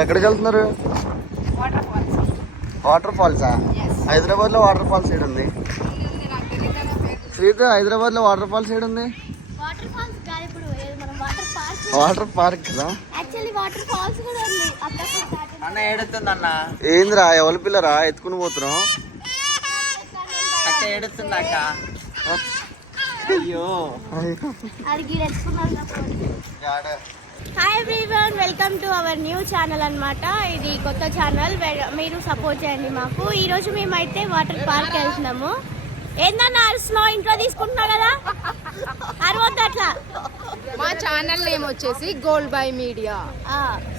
ఎక్కడికి వెళ్తున్నారు? వాటర్ ఫాల్సా? హైదరాబాద్ లో వాటర్ ఫాల్స్ ఏడు ఉంది? శ్రీత, హైదరాబాద్ లో వాటర్ ఫాల్స్ ఏడు ఉంది? వాటర్ పార్క్ కదా. ఏందిరా ఎవరి పిల్లరా ఎత్తుకుని పోతున్నాం? అయ్యో hi everyone, welcome to our new channel అన్నమాట. ఇది కొత్త ఛానల్, మీరు సపోర్ట్ చేయండి మాకు. ఈరోజు మేమైతే వాటర్ పార్క్ వెళ్తున్నాము. ఏందన్నా అరుసులో ఇంట్లో తీసుకుంటున్నావు కదా, అరవద్దు అట్లా. మా ఛానల్ నేమ్ వచ్చేసి గోల్డ్ బై మీడియా.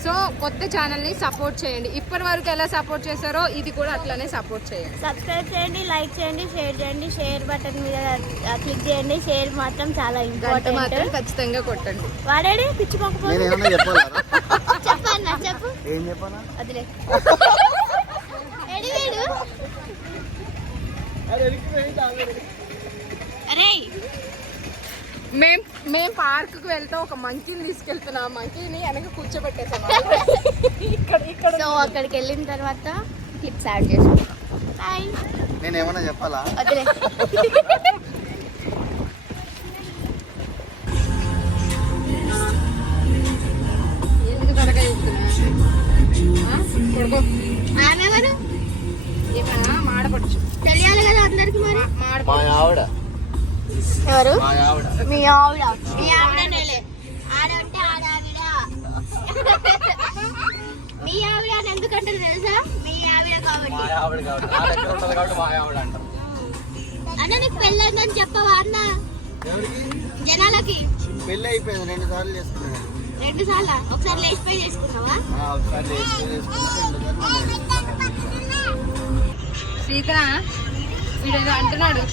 సో కొత్త ఛానల్ ని సపోర్ట్ చేయండి. ఇప్పటి వరకు ఎలా సపోర్ట్ చేశారో ఇది కూడా అట్లానే సపోర్ట్ చేయండి. సబ్స్క్రైబ్ చేయండి, లైక్ చేయండి, షేర్ చేయండి. షేర్ బటన్ మీద క్లిక్ చేయండి. షేర్ మాత్రం చాలా ఇంపార్టెంట్, మాత్రం ఖచ్చితంగా కొట్టండి. వాడాడి పిచ్చి పక్కపోతే చెప్పన్నా, చెప్పు. ఏం చెప్పాలా? అదిలే ఎడివేడు. అరే మేం పార్క్ కు వెళ్తే ఒక మంకీని తీసుకెళ్తున్నా. మంకీని వెనక కూర్చోబెట్టేసాం. సో అక్కడికి వెళ్ళిన తర్వాత క్లిప్స్ యాడ్ చేసుకుంటాం. నేను ఏమన్నా చెప్పాలా? అదిలే ఎందుకు త్వరగా ఆమెవరు? ఏమైనా మాడపడుచు తెలియాలి కదా అందరికి. మరి మా ఆవిడ. ఎవరు? మా ఆవిడ. మీ ఆవిడ. మీ ఆవిడనేలే. ఆడంటే ఆడావిడ. మీ ఆవిడ అని ఎందుకంటారు తెలుసా? మీ ఆవిడ కాబట్టి. మా ఆవిడ కాబట్టి నా దగ్గర ఉంటది కాబట్టి మా ఆవిడ అంటారు. అన్న నీకు పెళ్ళైందని చెప్పవా అన్న? ఎవరికి? జనాలకి. పెళ్ళి అయిపోయింది, 2 సార్లు చేసుకున్నాను. 2 సార్లా? ఒకసారి లేచిపోయి చేసుకున్నావా? ఒకసారి సీత వీడు అంటున్నాడు.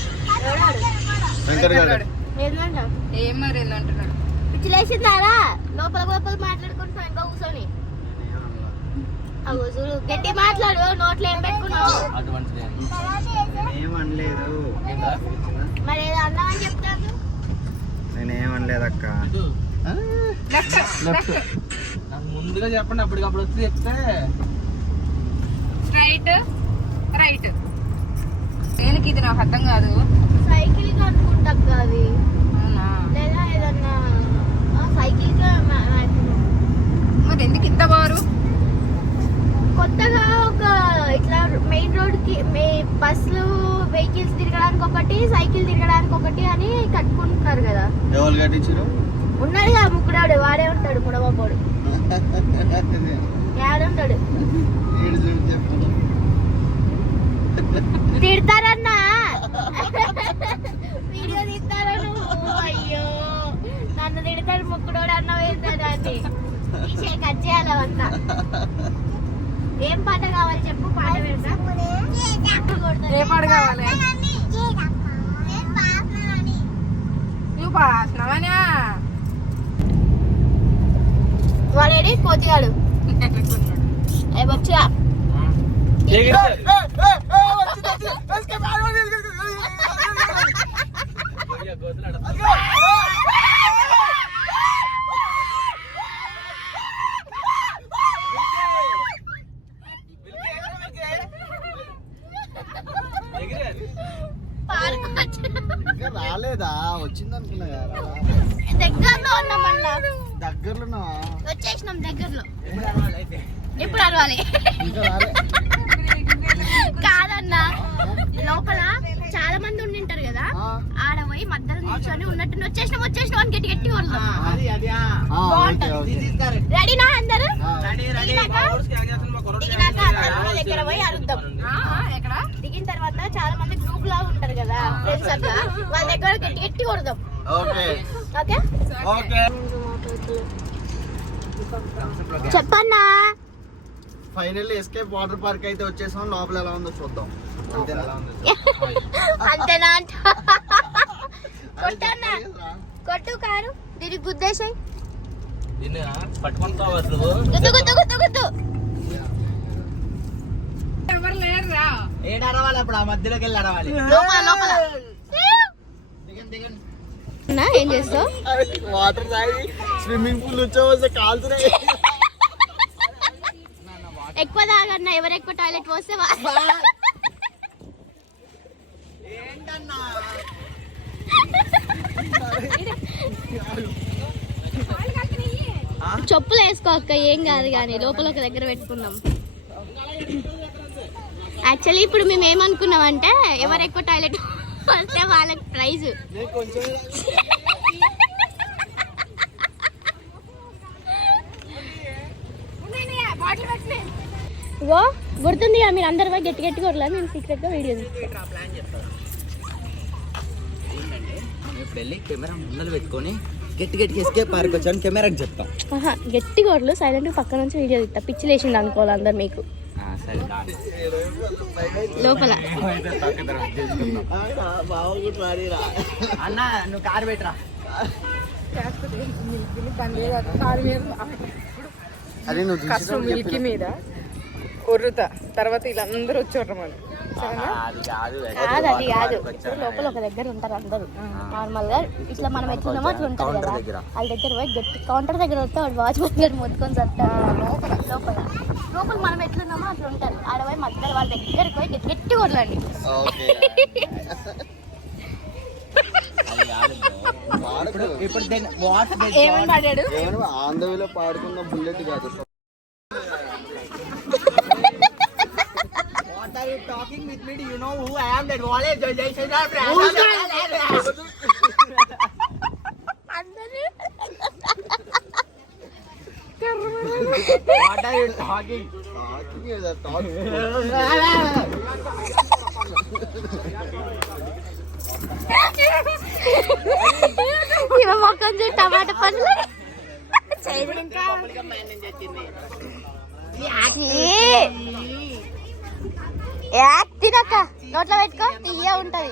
వెంకట్ గారు ఏంటంటావు? ఏం మరి అంటున్నాడు? పిచ్చి లేచిందారా? లోపల మాట్లాడుకుంటున్నావు ఇంకా కూర్చొని. అగో చూడు, గట్టి మాట్లాడు. నోట్లో ఏం పెట్టుకున్నావు? ఏమనలేదు. మరి ఏదో అన్నావని చెప్తాను. నేనేమనలేదు అక్క. ముందుగా చెప్పండి, అప్పటికప్పుడు వచ్చి చెప్తే. Straight right. దేనికి ఇది నాకు అర్థం కాదు. సైకిల్ అనుకుంటా అవి. అవునా? లేదా ఏదన్నా సైకిల్. మరి ఎందుకు ఇంత బారు? కొత్తగా ఒక ఇట్లా మెయిన్ రోడ్ కి బస్సులు వెహికల్స్ తిరగడానికి ఒకటి, సైకిల్ తిరగడానికి ఒకటి అని కట్టుకుంటున్నారు కదా. ఎవరు కట్టించారు? ఉన్నాడుగా ముక్కుడాడు, వాడే ఉంటాడు ముడవపోడు. ఉంటాడు. తిడతారన్నా, వీడియో తీస్తారా నువ్వు? అయ్యో నన్ను తిడతాడు ముక్కుడోడు అన్నావు ఏంటని. కట్ చేయాలవంతా. ఏం పాట కావాలి చెప్పు, పాట పెడతా. ఏ పాట కావాలి? నువ్వు పాడుతున్నావా? వాడేడి కోతిగాడు వచ్చా. రాలేదా? వచ్చింది అనుకున్నా. దగ్గరలో ఉన్నామన్నా. దగ్గరలో వచ్చేసినాం. దగ్గరలో ఎప్పుడు అరవాలి కాదన్నా. లోపల చాలా మంది ఉండింటారు కదా, ఆడ పోయి మధ్యలో నిల్చొని ఉన్నట్టు వచ్చేసినాం అని గట్టి గట్టి రెడీనా అందరు? దిగినాక అందరూ దగ్గర పోయి అరుద్దాం. దిగిన తర్వాత చాలా మంది గ్రూప్ లా ఉంటారు కదా, ఫ్రెండ్స్ అట్లా, వాళ్ళ దగ్గర గట్టి గట్టి కొడదాం. ఓకే చెప్పన్నా. ఫైనల్లీ ఎస్కేప్ వాటర్ పార్క్ అయితే వచ్చేసాం. లోపల ఎలా ఉందో చూద్దాం. అంతేనా? కొట్టన్నా, కొట్టు కారు దీనికి గుద్దేశాయి. గుద్దు ఎవరు లేరురా? ఏడు అరవాలి, అప్పుడు ఆ మధ్యలోకి వెళ్ళి అరవాలి. లోపల ఏం చేస్తావు? వాటర్ తాగి స్విమ్మింగ్ పూల్ వచ్చే కాల్తున్నాయి. ఎక్కువ తాగన్న, ఎవరు ఎక్కువ టాయిలెట్ పోస్తే ఏంటన్నా చెప్పులు వేసుకో అక్క, ఏం కాదు కానీ లోపల ఒక దగ్గర పెట్టుకుందాం. యాక్చువల్లీ ఇప్పుడు మేము ఏమనుకున్నాం అంటే ఎవరు ఎక్కువ టాయిలెట్ వస్తే వాళ్ళకి ప్రైజ్. ఇగో గుర్తుంది మీరు అందరు పోయి గట్టి గట్టి కొరలా, మేము సీక్రెట్ గా వీడియో ఇప్పుడు వెళ్ళి కెమెరా ముందర పెట్టుకొని గట్టి గట్టికి ఎస్కేప్ పారికొచ్చాను కెమెరాకి చెప్తాం. గట్టి కొరలు సైలెంట్ పక్క నుంచి వీడియో తీస్తా. పిచ్చి లేచింది అనుకోవాలి అందరు మీకు లోపల. అన్న నువ్వు కారు పెట్టరా. కష్టం మిల్కి మీద కొర్రుతా తర్వాత వీళ్ళందరూ వచ్చారు మనం. కాదు అది కాదు, లోపల ఒక దగ్గర ఉంటారు అందరు నార్మల్ గా. ఇట్లా మనం ఎట్లున్నామో అట్లా ఉంటారు కదా, వాళ్ళ దగ్గర పోయి గట్టి కౌంటర్ దగ్గర వస్తే వాడు వాచ్మెన్ దగ్గర మొత్తుకొని చస్తారు. లోపల లోపల మనం ఎట్లున్నామో అట్లా ఉంటారు. ఆడ పోయి మధ్యలో వాళ్ళ దగ్గరికి పోయి గట్టి కొడలండి. ఏమని పాడాడు? ఆంధ్రలో పాడుకున్న బుల్లెట్ కాదు. What are you talking with me? Do you know who I am? That wallet, Jai Shri Ram. What are you talking? ఇవ మొక్కం చూడు టమాటా పండ్లు తినక్క, నోట్లో పెట్టుకో, తీయ ఉంటది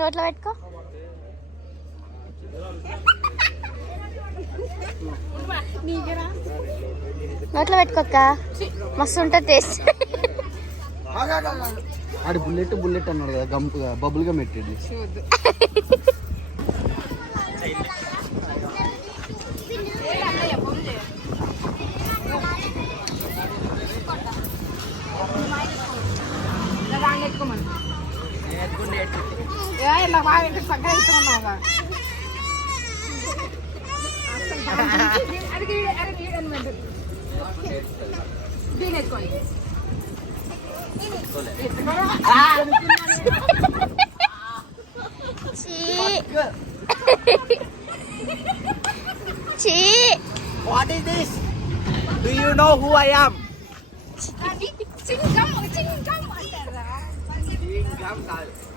నోట్లో పెట్టుకో. నోట్లో పెట్టుకోక్క, మస్తు ఉంటుంది టేస్ట్. ఆడి బుల్లెట్ అన్నాడు కదా, గంపుగా బబుల్ గా పెట్టేది. What is this? Do you know who I am?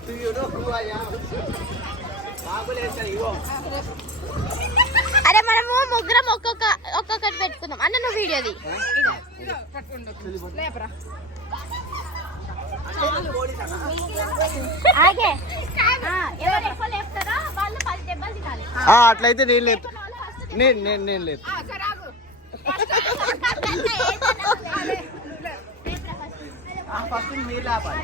Do you know who I am? అరే మనము ముగ్గురం ఒక్కొక్కటి పెట్టుకుందాం అన్న. నువ్వు వీడియోది ఆగే. ఎవరు ఎక్కువ లేపుతారో వాళ్ళు 10 దెబ్బలు తినాలి. అట్లయితే నేను లేదు, నేను లేదు. ఫస్ట్ మీరు లేపాలి.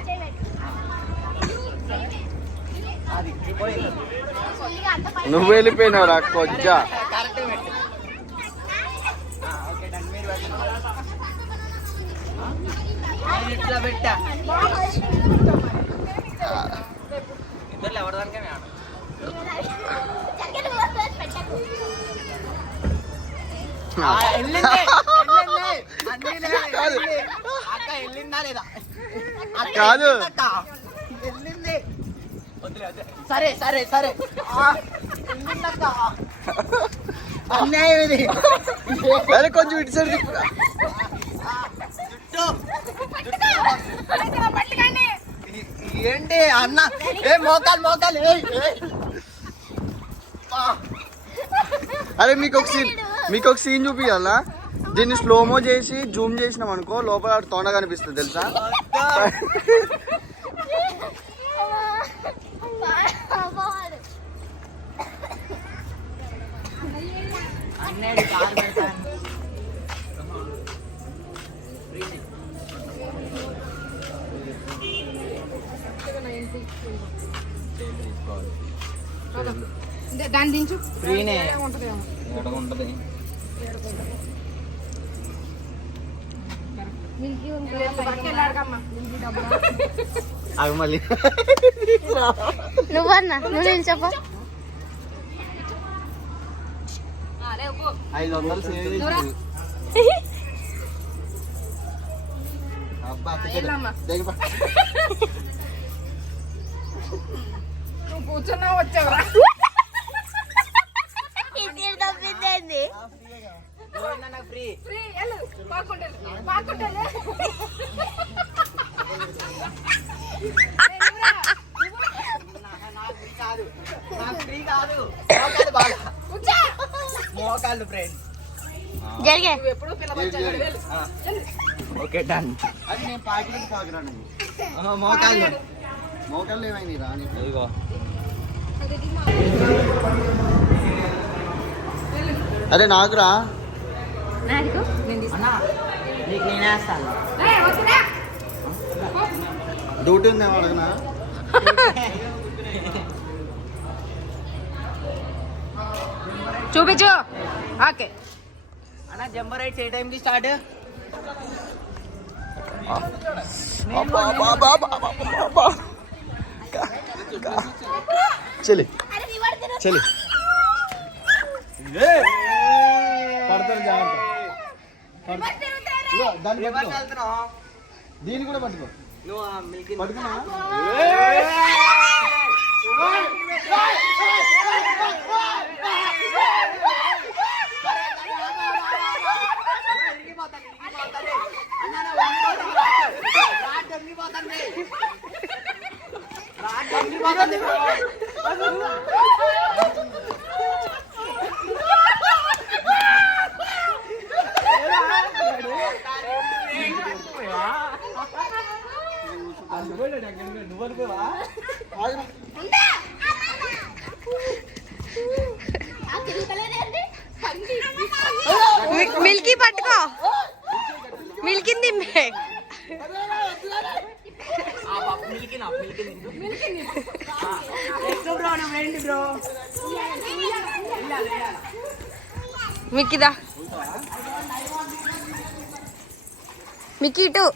నువ్వు వెళ్ళిపోయినావు రా కొజ్జా. కరెక్ట్ పెట్టు. Okay done. మీరు ఇట్లా పెట్టా ఇద్దరు ఎవరిదానికే అక్క వెళ్ళిందా లేదా? కాదు వెళ్ళింది. సరే సరే సరే వెళ్ళిందక్క. అన్యాయం ఇది. అరే కొంచెం ఇటు సైడ్ ఏంటి అన్న? ఏ మోకాలు అరే మీకు ఒక సీన్ చూపించాలా? దీన్ని స్లోమో చేసి జూమ్ చేసినాం అనుకో, లోపల తొండ కనిపిస్తుంది తెలుసా? దాన్ని దించు. ఫ్రీనే ఉంటదేమో. ఉంటుంది. అవి మళ్ళీ నువ్వన్నా నువ్వు నిల్చోపా. 500 సేవ్ చేసి అబ్బా దిగపా. నువ్వు కూర్చున్నావు వచ్చావా? ఇది తప్పిందండి. ఫ్రీ ఫ్రీ వెళ్ళు, పాకుంటెలు పాకుంటెలు. మోకాళ్ళు ఫ్రెండ్. జరిగే ఎప్పుడు పిల్లబచ్చాడు. Okay done. అది నేను పాకిరెడ్డి కాకిరాను. మోకాళ్ళు మోకాళ్ళు ఏమైంది రాని. ఇదిగో అరే నాకురా. నీకు నీకు నేనేస్తాను. డ్యూటీ ఉంది అడగనా. చూపించు. ఓకే అన్న జంబో రైడ్స్ ఏ టైంకి స్టార్ట్? చెల్లి చెల్లి పడతారు జాగ్రత్త. ఇదిగో, దాన్ని పట్టుకో. దీన్ని కూడా పట్టుకో. నువ్వు పట్టుకున్నా. మిల్కీ పట్టుకో. మిల్కింది మిక్కిదా మిక్కీ ఇటు.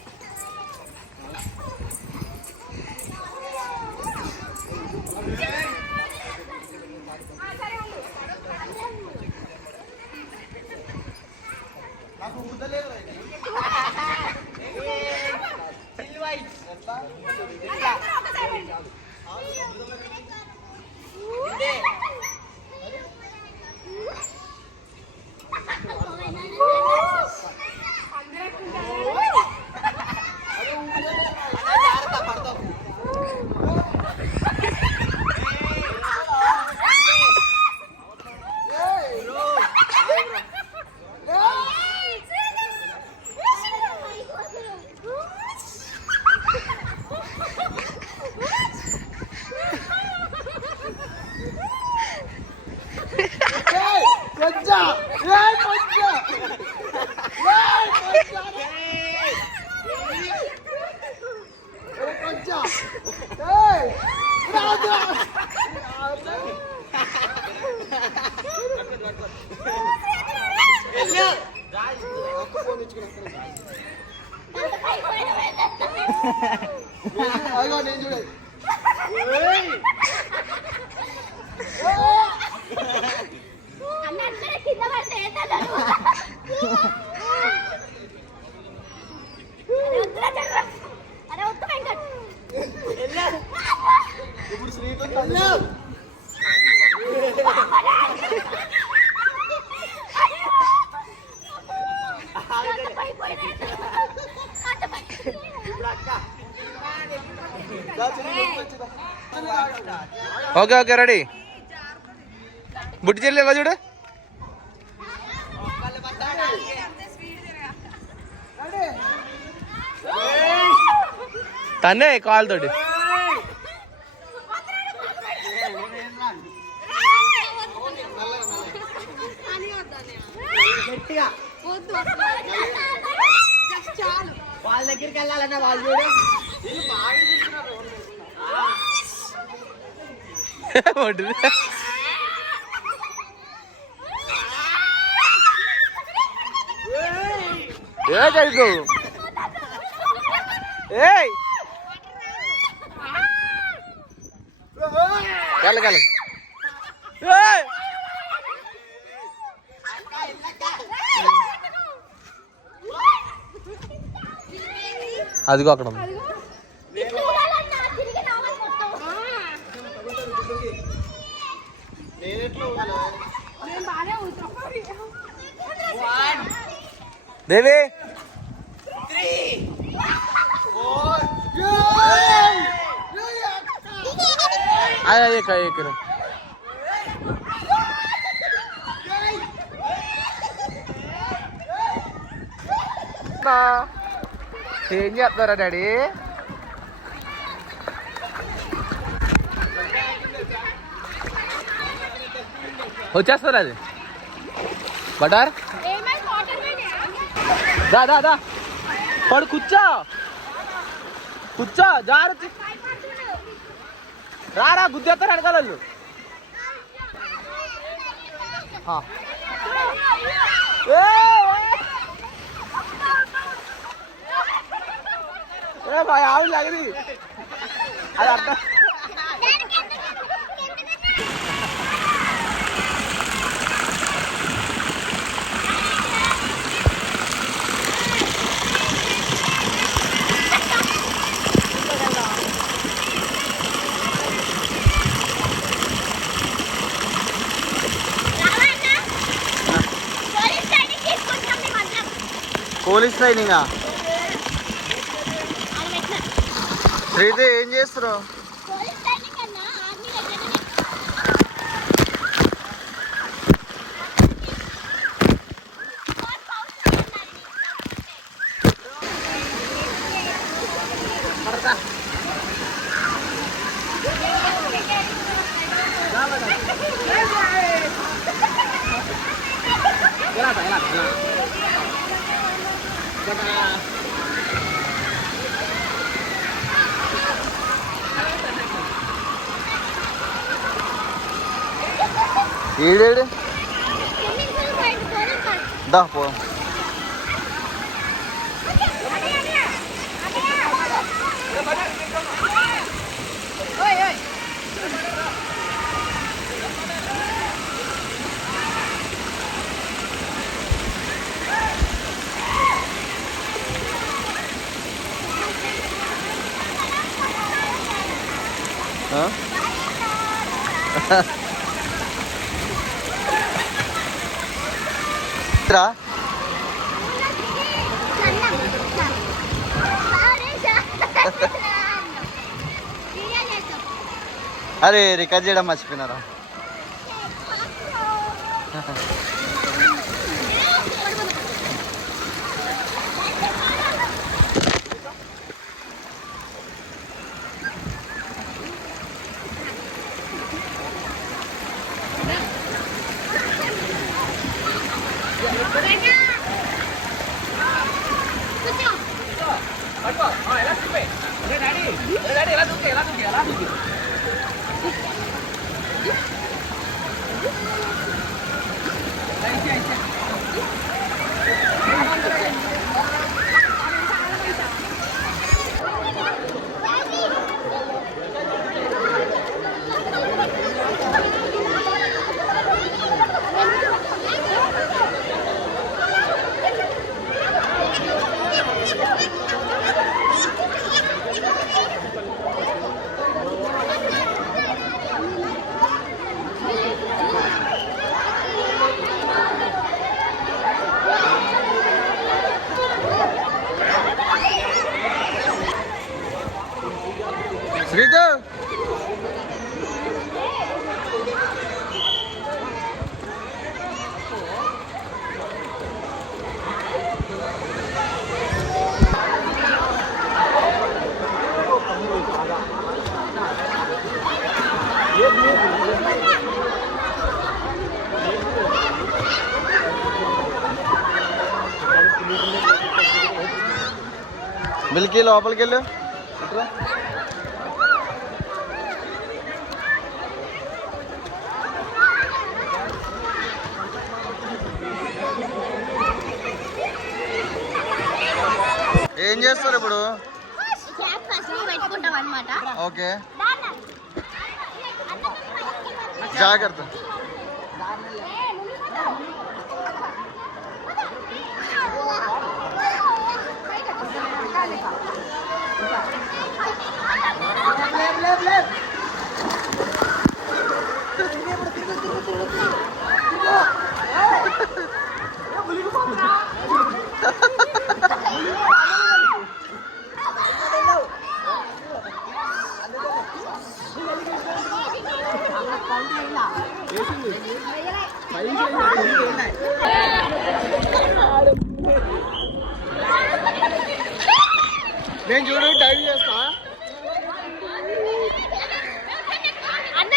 నేను చూడదు. ఇప్పుడు శ్రీకాంత్ ఓకే ఓకే రెడీ. బుట్టి చెల్లి చూడు. తన్నే కాల్ తోటి. వాళ్ళ దగ్గరికి వెళ్ళాలన్నా వాళ్ళు చూడు. ఏ చదువు ఏయ్ కళ్ళు కళ్ళు ఏయ్ అదిగో అక్కడ ఉంది. దేవి అదే ఎక్కడ ఏం చేస్తారా డాడీ? వచ్చేస్తారా అది బటర్ దా దా దా పడు కూర్చో కూర్చో జాగ్రత్త రారా గుద్దేస్తారు వెనకాల వాళ్ళు. ఆవిడ లాగది అది అర్థం. పోలీస్ ట్రైనింగ్ శ్రీదే ఏం చేస్తున్నావు? ఏడేడు దా పో. రా అరే రికార్డ్ చేయడం మర్చిపోయినారా? శ్రీదు మిల్కీ లోపలికి వెళ్ళు. ఏం చేస్తారు ఇప్పుడు? నువ్వు పెట్టుకుంటావు అనమాట. ఓకే జాగ్రత్త. నేను చూడు డైవ్ చేస్తా. అన్న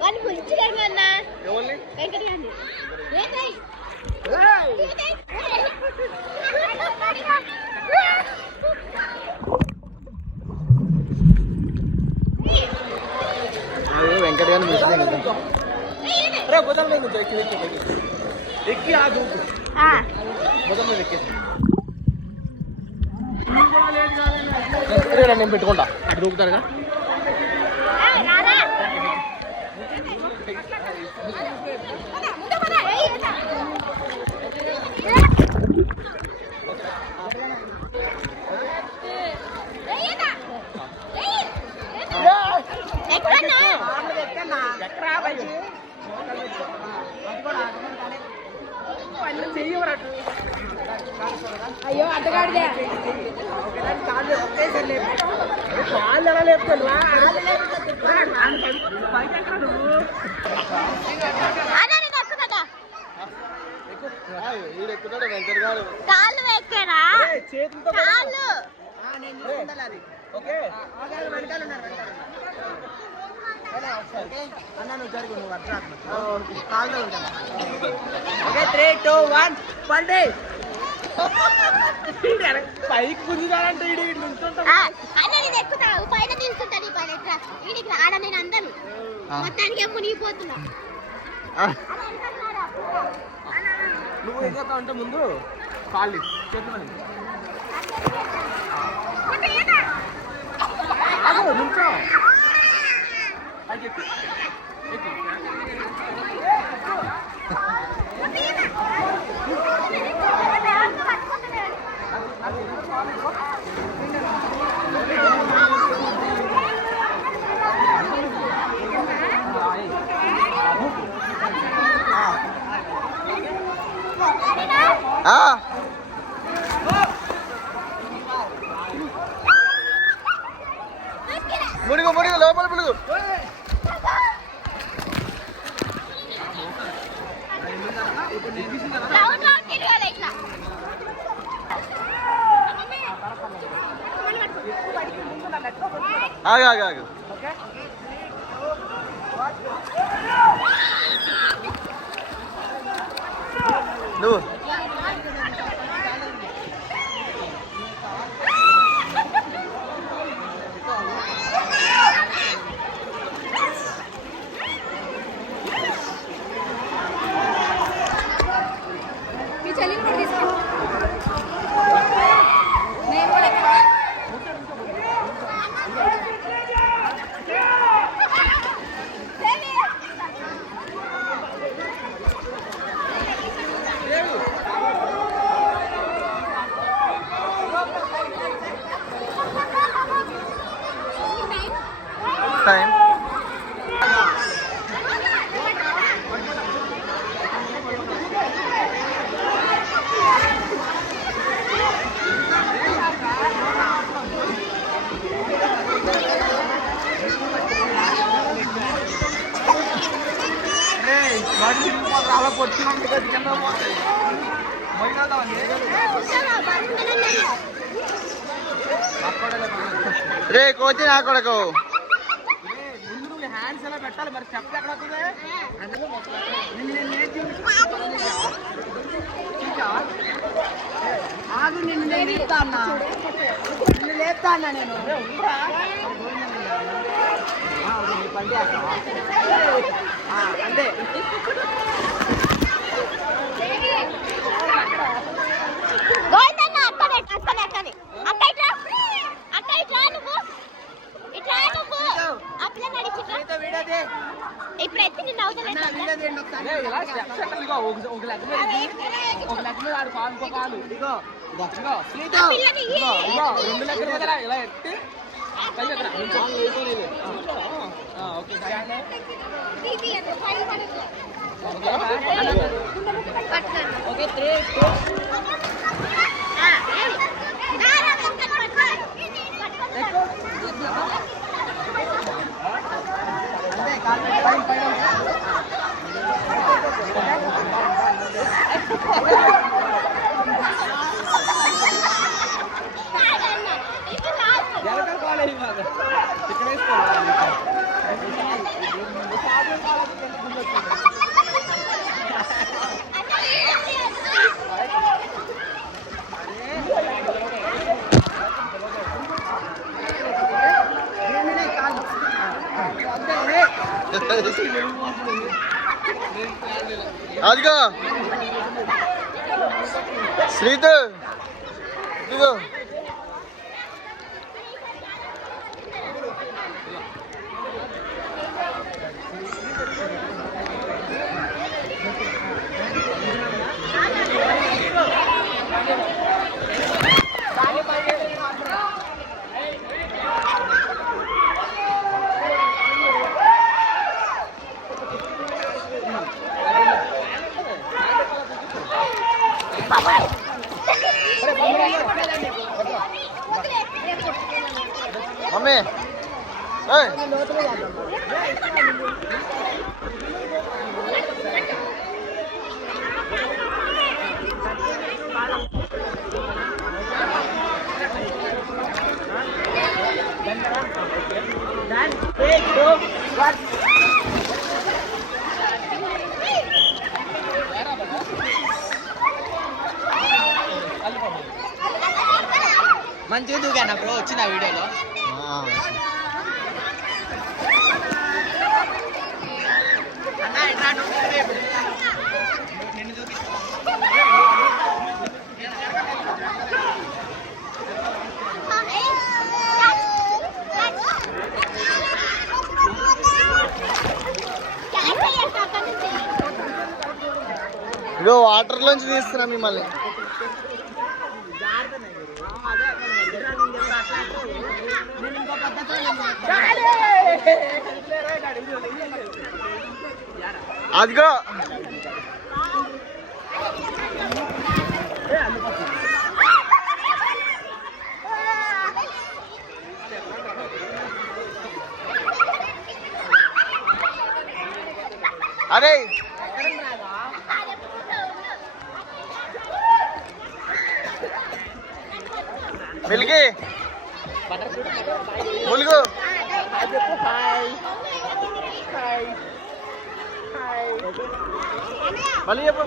వాళ్ళు మంచిగా అన్న ఎవరిని వెంకటగాన్ని వెంకట గారిని ఎక్కి ఆ దూకు మొదలు ఎక్కేసి నేను పెట్టుకుంటా అటు దూకుతారుగా. అయ్యో అడ్డగాడిదే ఎక్కుతాడు వెంకట గారు. కాళ్ళు ఎక్కరా కాళ్ళు పైకి గుంజుతాడంటే అన్న నేను ఎక్కుతావు పైన తీసుకుంటాను ఈ పైన ఎట్లా వీడికి ఆడ నేను అందను మొత్తానికి మునిగిపోతున్నా. నువ్వు ఏం చేస్తావు అంటే ముందు కాళ్ళు చేతులు నుంచో పైకి ఎక్కు ఎక్కు. మునిగు మునిగు లోపల మునిగు. ఆగు ఆగు ఆగు. నువ్వు మీ చెల్లిని కూడా తీసుకో. నేను కూడా టైం అలా పొచ్చినట్టు కింద రే కోతి నా కొడకు. ముందు నువ్వు హ్యాండ్స్ ఎలా పెట్టాలి మరి చెప్పు ఎక్కడ వస్తుంది. ఆగు నిన్ను నేను లేపుతా అన్నా నిన్ను లేపుతా అన్నా నేను అంతే గోవిందన్న అక్కడే అక్కడే అక్కడే అక్క ఇట్రా అక్క ఇట్రా నువ్వు అదిగో శ్రీతు ఇదిగో మమ్మీ ఏయ్ మంచిగా దూకానా బ్రో వచ్చింది ఆ వీడియోలో. ఇగో వాటర్ లోంచి తీస్తున్నా మిమ్మల్ని. అదిగో అరే మిల్కి ములుగు మళ్ళీ చెప్పు.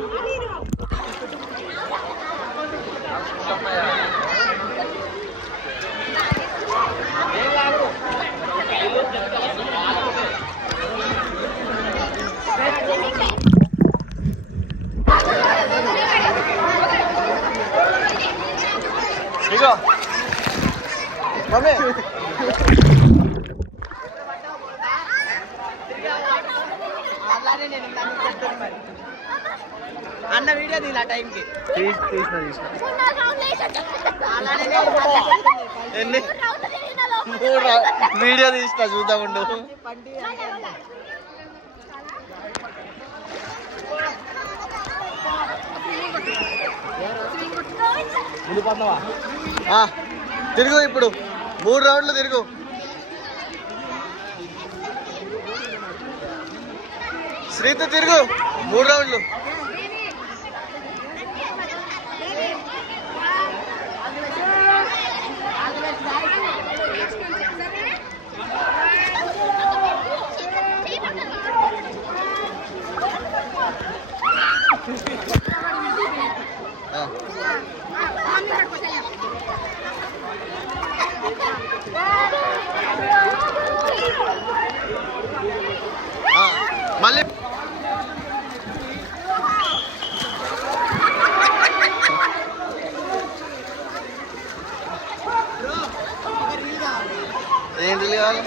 ఇగో మమ్మీ అన్న వీడియో తీలా టైంకి తీసిన ఎన్ని వీడియో తీసిన చూద్దాముండు. తిరుగు ఇప్పుడు 3 రౌండ్లు తిరుగు. శ్రీతు తిరుగు 3 రౌండ్లు. మళ్ళీ ఏంటి కావాలి?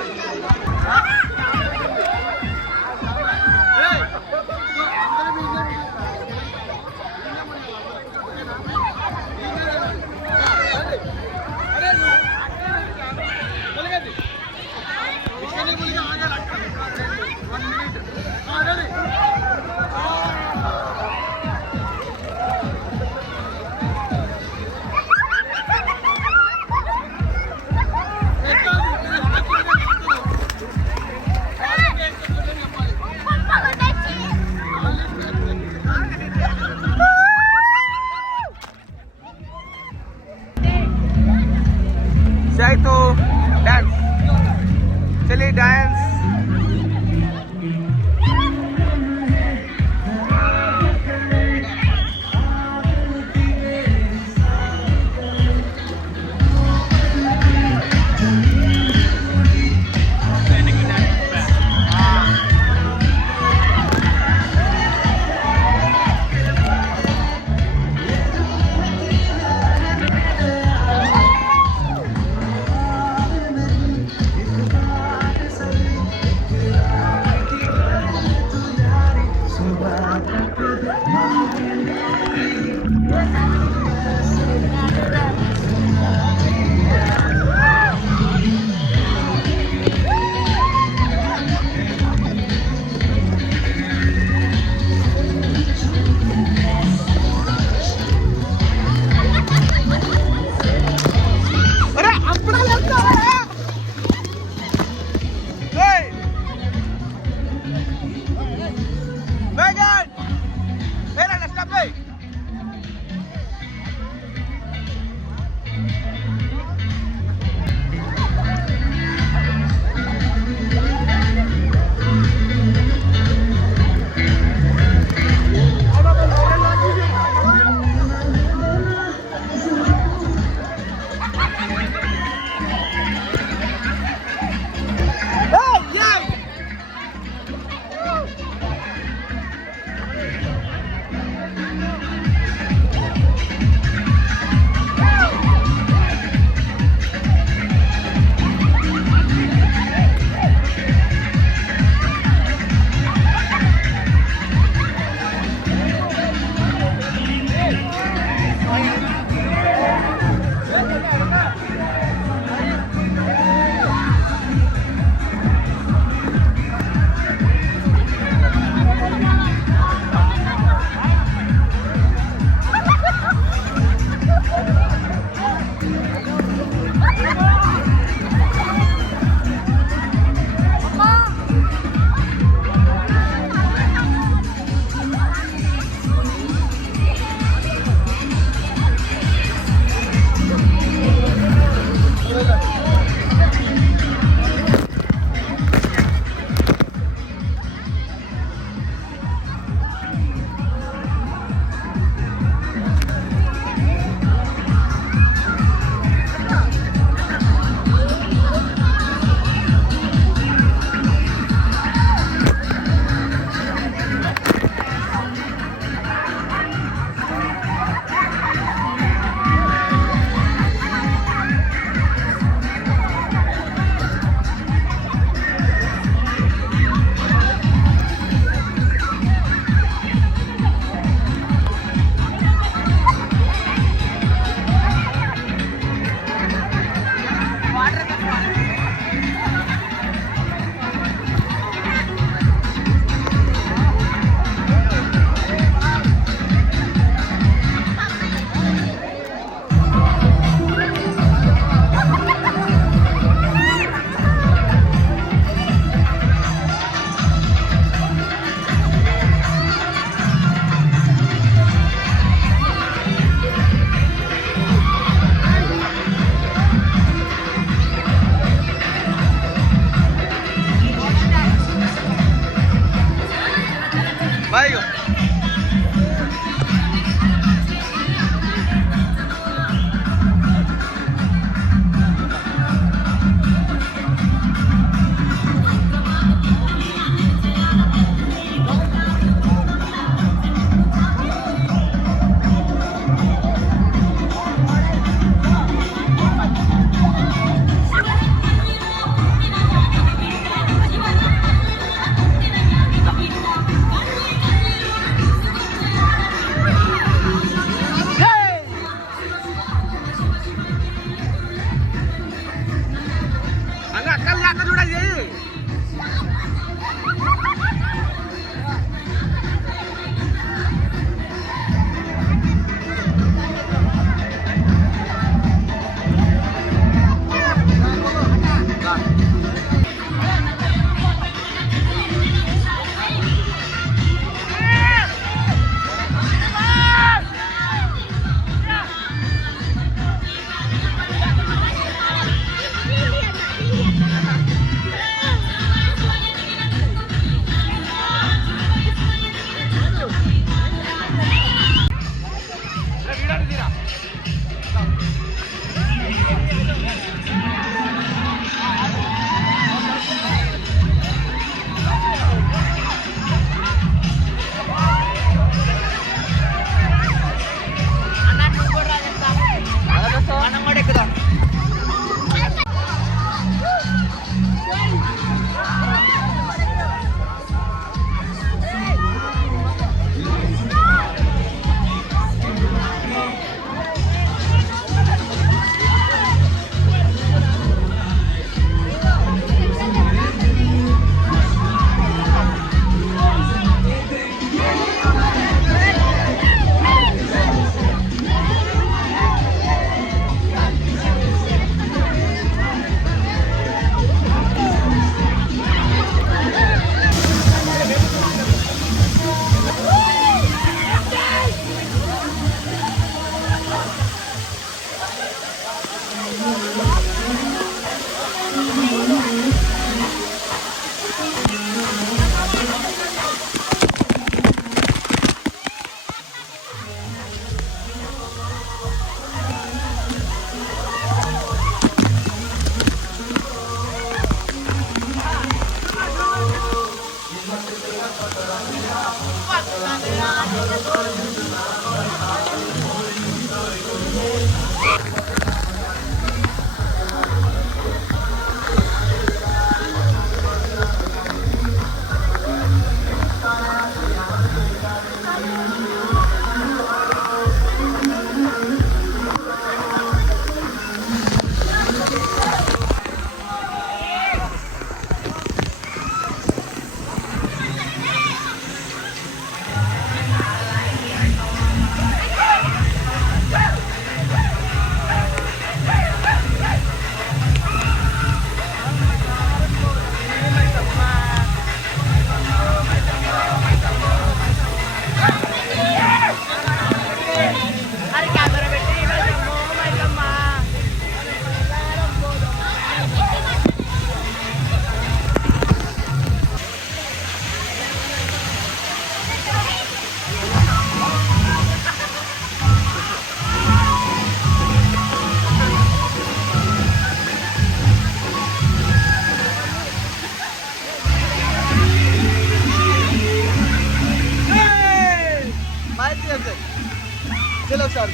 చలో సార్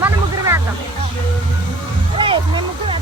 మన ముగ్గురు వేద్దాం. మేము ముగ్గురు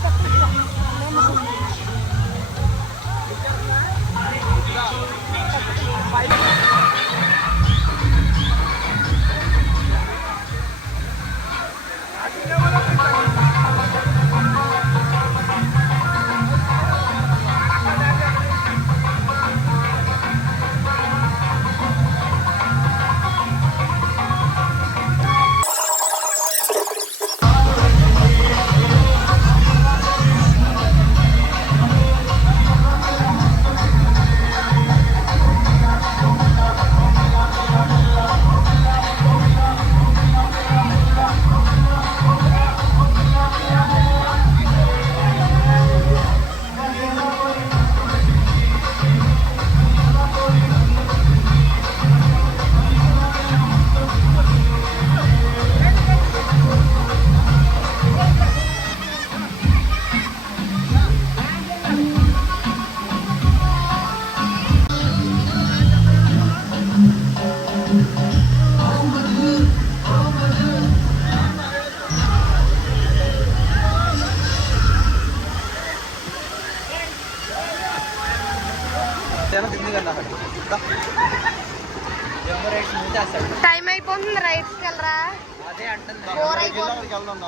టైం అయిపోతుంది. రైట్స్కి వెళ్ళరా.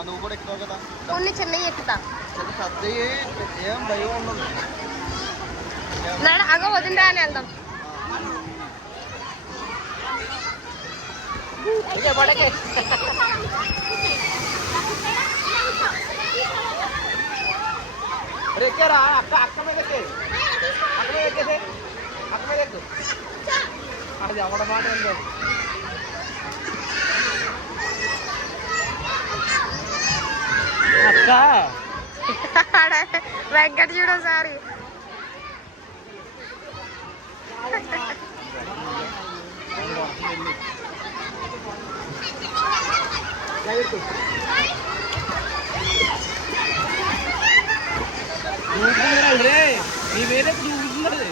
నువ్వు కూడా ఎక్కువ కదా. కొన్ని చిన్నవి ఎక్కుతా. ఏం భయం ఉండదు. అగ వదిలిరా అని వెళ్దాం. ఎక్కారా అక్క అక్క మీద ఎక్కేది అక్క మీద ఎక్కేసి అక్క మీద ఎక్కు అది అవడ మాట ఏంటో అక్క వెంకట చూడ సారి రే నీ వేరే చూస్తున్నది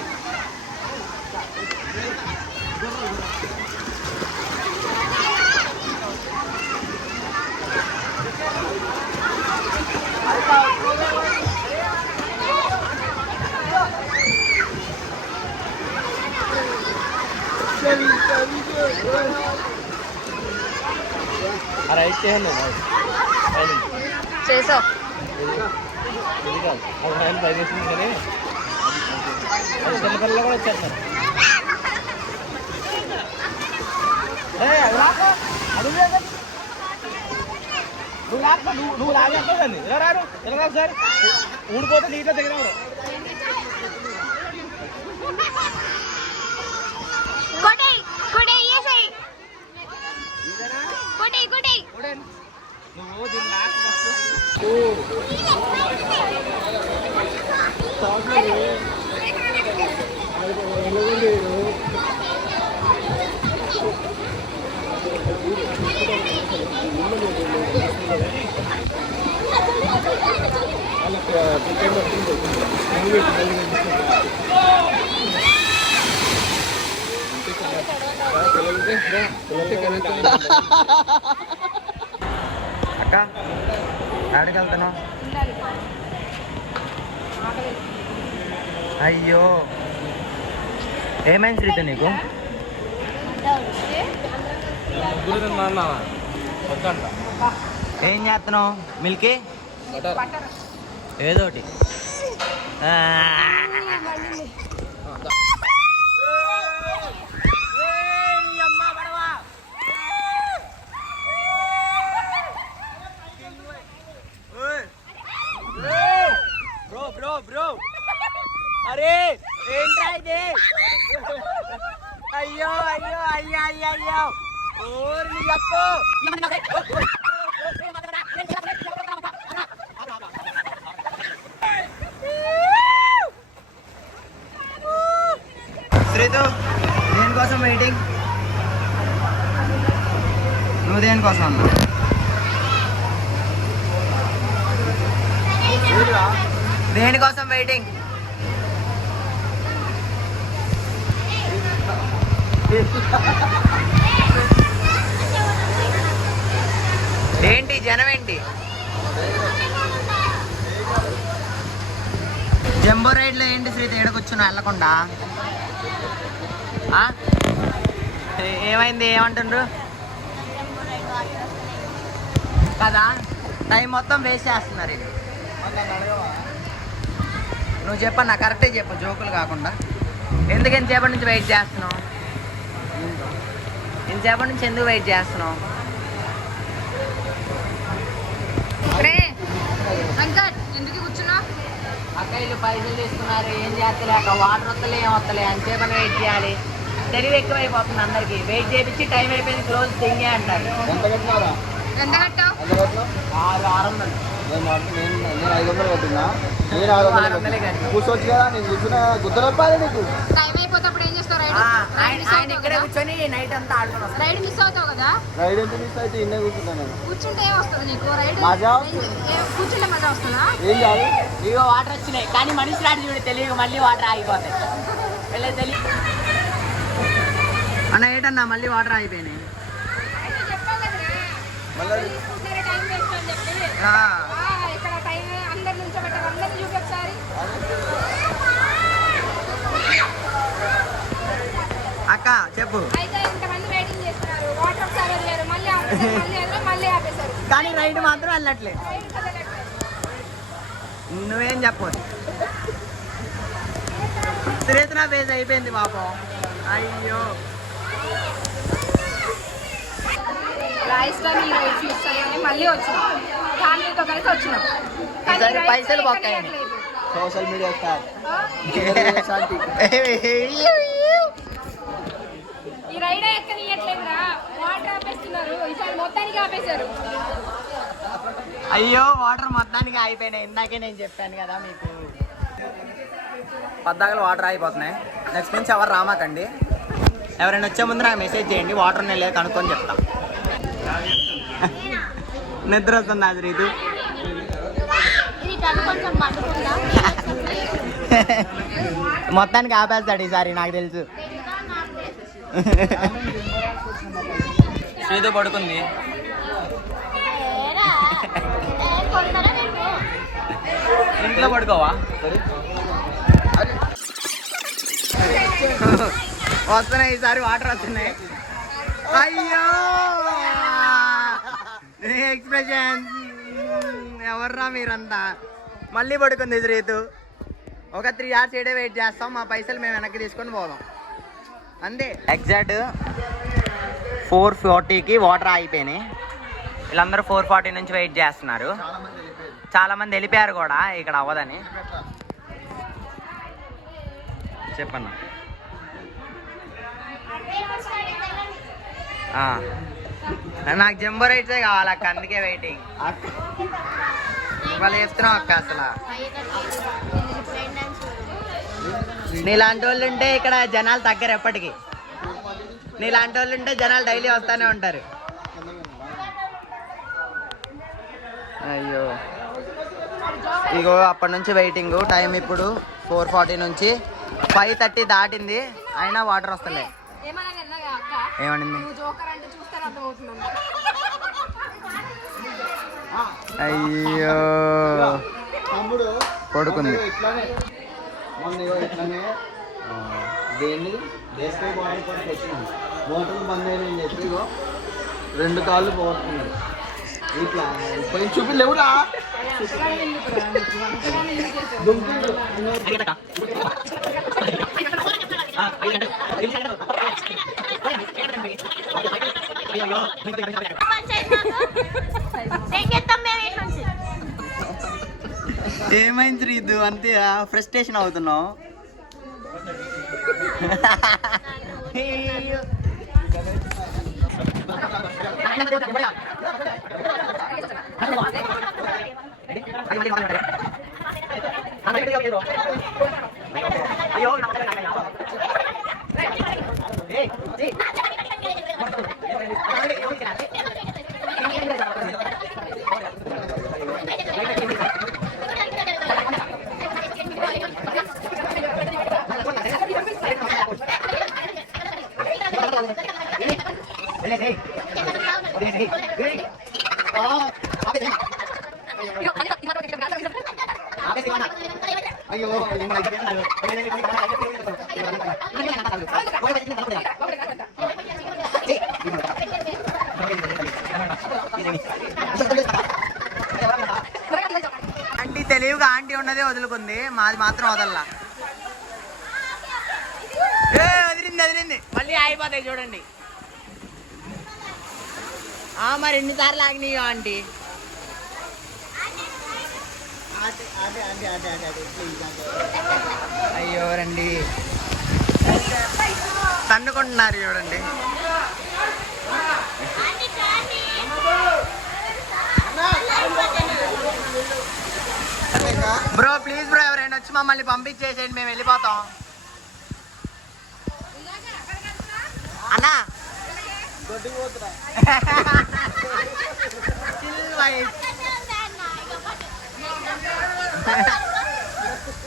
రైట్ చేయండి చేసావు. ఇది కాదు అది ఆయన ట్రై చేసింది కానీ చిన్నపిల్లలు కూడా వచ్చారు సార్ నువ్వు లాగేస్తావు ఎలా రారు ఎలా రాదు సార్ ఊడిపోతే నీట్లో దగ్గర నువ్వు దీన్ని అక్క ఎక్కడికి వెళ్తున్నావు? అయ్యో ఏమైంది శ్రీత నీకు? ఏం చేస్తున్నావు? మిల్కీ ఏదోటి బ్రో అరే ఏంట్రా ఇది? అయ్యో అయ్యో అయ్యో అయ్యో అయ్యో ఓరి అక్కో శ్రీతు దేనికోసం వెయిటింగ్? నువ్వు దేనికోసం అన్నా? దేనికోసం వెయిటింగ్? ఏంటి జనం ఏంటి? జంబో రైడ్లో ఏంటి శ్రీత ఏడకొచ్చున్నా వెళ్ళకుండా? ఏమైంది? ఏమంటుండ్రు కదా? టైం మొత్తం వేస్ట్ చేస్తున్నారు ఇది. నువ్వు చెప్పన్నా కరెక్టే చెప్పు, జోకులు కాకుండా. ఎందుకు ఎంతసేపటి నుంచి వెయిట్ చేస్తున్నావు? ఎంతసేపటి నుంచి ఎందుకు వెయిట్ చేస్తున్నావు? ఎందుకు కూర్చున్నావు? అక్కయ్యలు పైసలు తీసుకున్నారు, ఏం చేస్తలే అక్క, వాటర్ వస్తలే ఏం వస్తలే, అంతసేపని వెయిట్ చేయాలి. తెలివి ఎక్కువైపోతుంది అందరికి. వెయిట్ చేయించి టైం అయిపోయింది క్లోజ్ తింగే అంటారు. ఎంత కట్టావు? 600. నేను 500 కట్టినా. నేను 600 కూర్చోవచ్చు కదా. నేను కూర్చున్న గుద్దరప్పాలి నీకు. టైం అయిపోతే ఏం చేస్తావు? ఆయన ఇక్కడే కూర్చొని నైట్ అంతా ఆడుకున్నాం. రైడ్ మిస్ అవుతావు కదా? రైడ్ ఎంత మిస్ అయితే ఇన్నే కూర్చున్నాను నేను. కూర్చుంటే ఏం వస్తుంది నీకు? రైడ్ మజా కూర్చుంటే మజా వస్తుందా? ఏం కాదు. ఇగో వాటర్ వచ్చినాయి కానీ మనిషి రాడు చూడు, తెలియదు మళ్ళీ వాటర్ ఆగిపోతాయి. తెలియదు అన్న ఏంటన్నా మళ్ళీ వాటర్ ఆగిపోయినాయి. అక్క చెప్పు. కానీ రైడ్ మాత్రం వెళ్ళట్లేదు. నువ్వేం చెప్పు. శ్రీతన బేస్ అయిపోయింది పాపం. అయ్యో మళ్ళీ వచ్చినాం, ఫ్యామిలీతో కలిసి వచ్చినాం. పైసలు బొక్కాయి. Social media star. ఈ రైడే ఎక్కనియట్లేదురా, వాటర్ ఆపేస్తున్నారు. ఈసారి మొత్తానికి ఆపేశారు. అయ్యో వాటర్ మొత్తానికి అయిపోయినాయి. ఇందాకే నేను చెప్పాను కదా మీకు. పద్దాకలు వాటర్ అయిపోతున్నాయి. నెక్స్ట్ నుంచి ఎవరు రామాకండి. ఎవరైనా వచ్చే ముందు నాకు మెసేజ్ చేయండి, వాటర్ నేను లేదు కనుక్కొని చెప్తా. నిద్ర వస్తుంది అది రీతు. మొత్తానికి ఆపేస్తాడు ఈసారి నాకు తెలుసు. శ్రీతు పడుకుంది. ఇంట్లో పడుకోవా? వస్తున్నాయి ఈసారి వాటర్ వస్తున్నాయి. అయ్యో ఎక్స్ప్రెషన్ ఎవర్రా మీరంతా. మళ్ళీ పడుకుంది శ్రీతు. ఒక 3 hours ఏడే వెయిట్ చేస్తాం. మా పైసలు మేము వెనక్కి తీసుకొని పోదాం అంతే. ఎగ్జాక్ట్ 4:40కి వాటర్ ఆగిపోయినాయి. వీళ్ళందరూ 4:40 నుంచి వెయిట్ చేస్తున్నారు. చాలా మంది వెళ్ళిపోయారు కూడా, ఇక్కడ అవ్వదని. చెప్పన్నా. నాకు జంబో రైట్సే కావాలి అక్క, అందుకే వెయిటింగ్. వాళ్ళు చెప్తున్నావు అక్క అసలు. నీలాంటి వాళ్ళు ఉంటే ఇక్కడ జనాలు తగ్గరు ఎప్పటికీ. నీలాంటి వాళ్ళు ఉంటే జనాలు డైలీ వస్తూనే ఉంటారు. అయ్యో ఇగో అప్పటి నుంచి వెయిటింగ్. టైం ఇప్పుడు 4:40 నుంచి 5:30 దాటింది, అయినా వాటర్ వస్తలే. ఏమనింది? అయ్యో పడుకుంది. దేన్ని దేశపై వాటర్ పట్టుకు వచ్చినాం, మోటార్లు బంద్ అయ్యాయని చెప్పి 2 కాళ్ళు పోతున్నాయి. ఇట్లా పోయి చూపిలేవురా. ఏమైంది శ్రీదు? అంతే ఫ్రస్ట్రేషన్ అవుతున్నావు. ఆంటీ తెలివిగా ఆంటీ ఉన్నదే వదులుకుంది, మాది మాత్రం వదల్లా. వదిలింది మళ్ళీ అయిపోతాయి చూడండి. మరి ఎన్నిసార్లు ఆగినాయో ఆంటీ. అయ్యో రండి, తన్నుకుంటున్నారు చూడండి. బ్రో ప్లీజ్ బ్రో, ఎవరైనా వచ్చి మమ్మల్ని పంపించేసేయండి, మేము వెళ్ళిపోతాం. అన్నా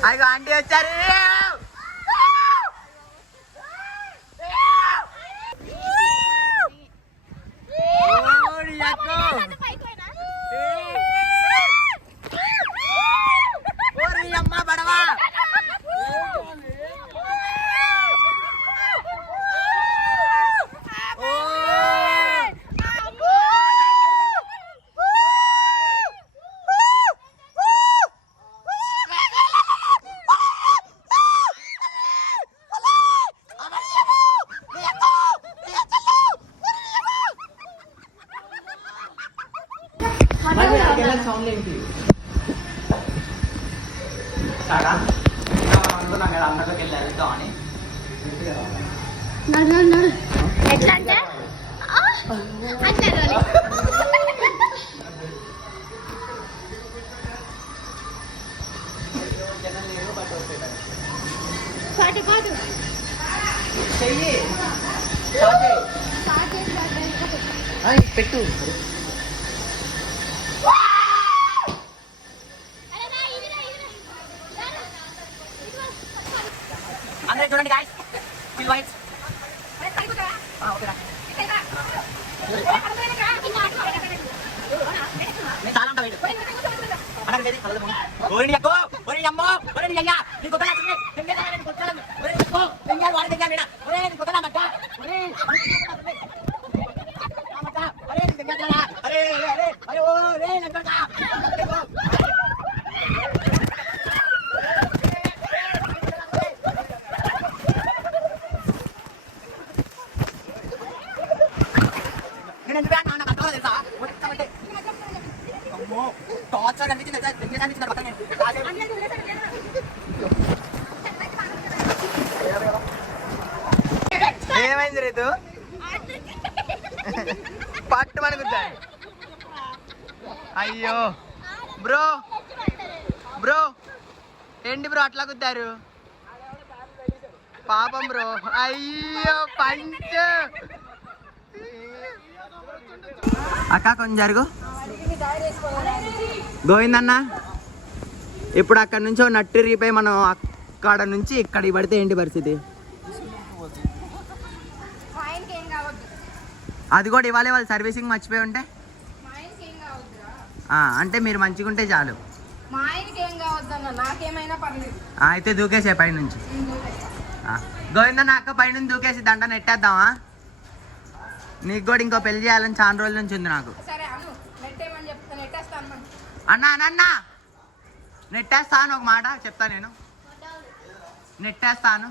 అయ్యో ఆంటీ వచ్చారు. అమ్మ పడవా. సౌండ్ ఏంటి? అనుకున్నాం కదా అందరిలోకి వెళ్ళి వెళ్తాం అని. ఎట్లా అంటే పాటు పాటు చెయ్యి పెట్టు. అందరూ చూడండి గాయ్స్, ఫిల్ వైట్స్. ఓకేనా నేను చాలా ఉంటా. నేను ఏమైంది రైతు పట్టు మనకుద్దా అయ్యో బ్రో బ్రో ఏంటి బ్రో అట్లా కుద్దారు పాపం బ్రో అయ్యో పంచ అక్క కొంచెం జరుగు గోవిందన్న ఇప్పుడు అక్కడ నుంచి నట్టు రీపై మనం అక్కడ నుంచి ఇక్కడికి పడితే ఏంటి పరిస్థితి అది కూడా ఇవ్వాలి వాళ్ళు సర్వీసింగ్ మర్చిపోయి ఉంటే అంటే మీరు మంచిగా ఉంటే చాలు అయితే దూకేసే పైనుంచి గోవిందన్న అక్క పైనుంచి దూకేసి దండ నెట్టేద్దామా నీకు కూడా ఇంకో పెళ్లి చేయాలని చాలా రోజుల నుంచి ఉంది నాకు అన్నా అన్న నెట్టేస్తాను ఒక మాట చెప్తా నేను నెట్టేస్తాను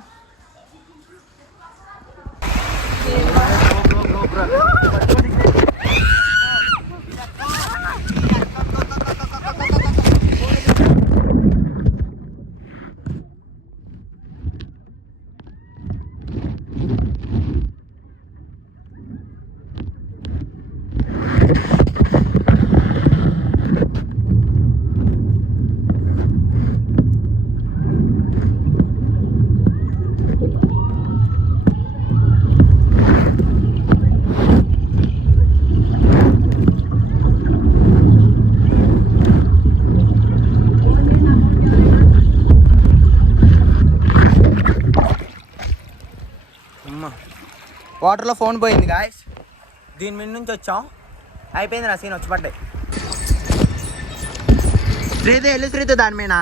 వాటర్లో ఫోన్ పోయింది గాయస్ దీని మీద నుంచి వచ్చాం అయిపోయింది నా సీన్ వచ్చి పడ్డాయి శ్రీతు వెళ్ళు శ్రీతు దాని మీద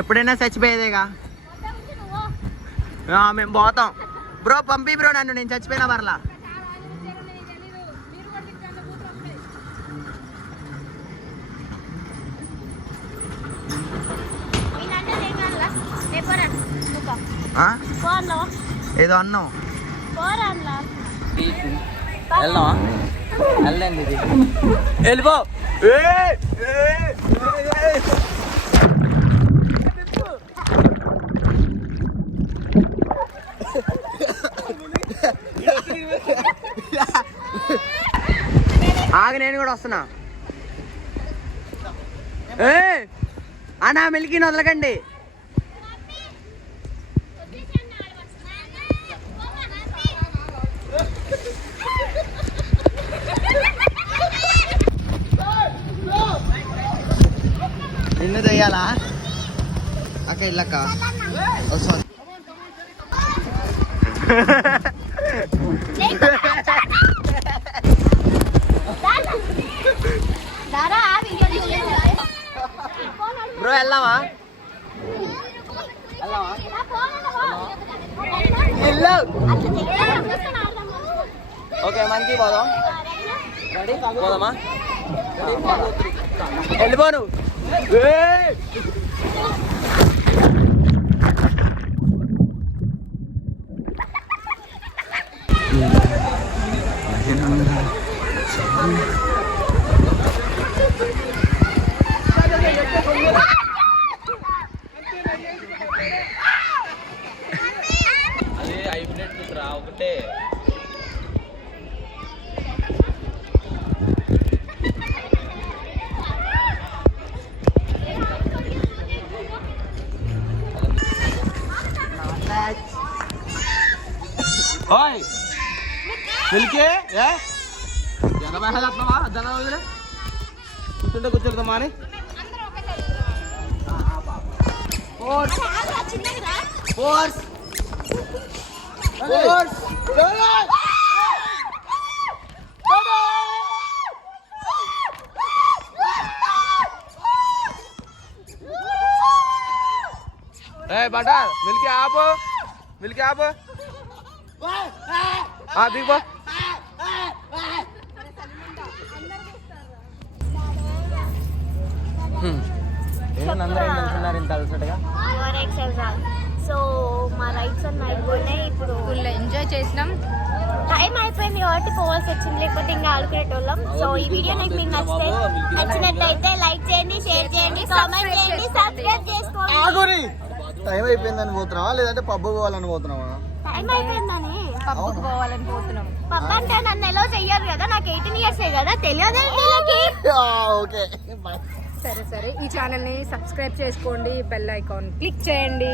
ఎప్పుడైనా చచ్చిపోయేదేగా మేము పోతాం బ్రో పంపి బ్రో నన్ను నేను చచ్చిపోయినా మరలా ఏదో అన్నావు వెళ్దామా వెళ్ళండి వెళ్ళిపో ఆగి నేను కూడా వస్తున్నా అన్నా మిల్కీని వదలకండి నిన్ను దయ్యాలా అక్క ఇల్లక్క వస్తుంది బ్రో వెళ్దామా ఓకే మనకి పోదాం రెడీ పోదామా వెళ్ళిపోను అదే 5 మినిట్లు రా ఒకటే ఓయ్ పిలికే ఏ జనమే హదత్నవా జన వదిలే కూర్చుంటే కూర్చుంటామా అని ఫోర్స్ ఫోర్స్ ఫోర్స్ ఏ బటా మిల్కి ఆపు మిల్కి ఆపు దిగు అందరూ నిల్చున్నారు ఇంత అలసటగా సో మా రైడ్స్ అన్నీ అయిపోయినాయి. ఇప్పుడు ఫుల్ ఎంజాయ్ చేసినాం. టైం అయిపోయింది కాబట్టి పోవాల్సి వచ్చింది, లేకపోతే ఇంకా ఆడుకునేటోళ్ళం. సో ఈ వీడియో మీకు నచ్చినట్లయితే లైక్ చేయండి, షేర్ చేయండి, కామెంట్ చేయండి, సబ్స్క్రైబ్ చేసుకోండి. టైం అయిపోయిందని పోతున్నావా లేదంటే పబ్బు పోవాలని పోతున్నావా? టైం అయిపోయిందని పబ్బుకు పోవాలని పోతున్నాం. పబ్బు అంటే నన్ను ఎలా చెయ్యరు కదా, నాకు 18 years కదా, తెలియదు. ఓకే సరే ఈ ఛానల్ని సబ్స్క్రైబ్ చేసుకోండి, బెల్ ఐకాన్ క్లిక్ చేయండి.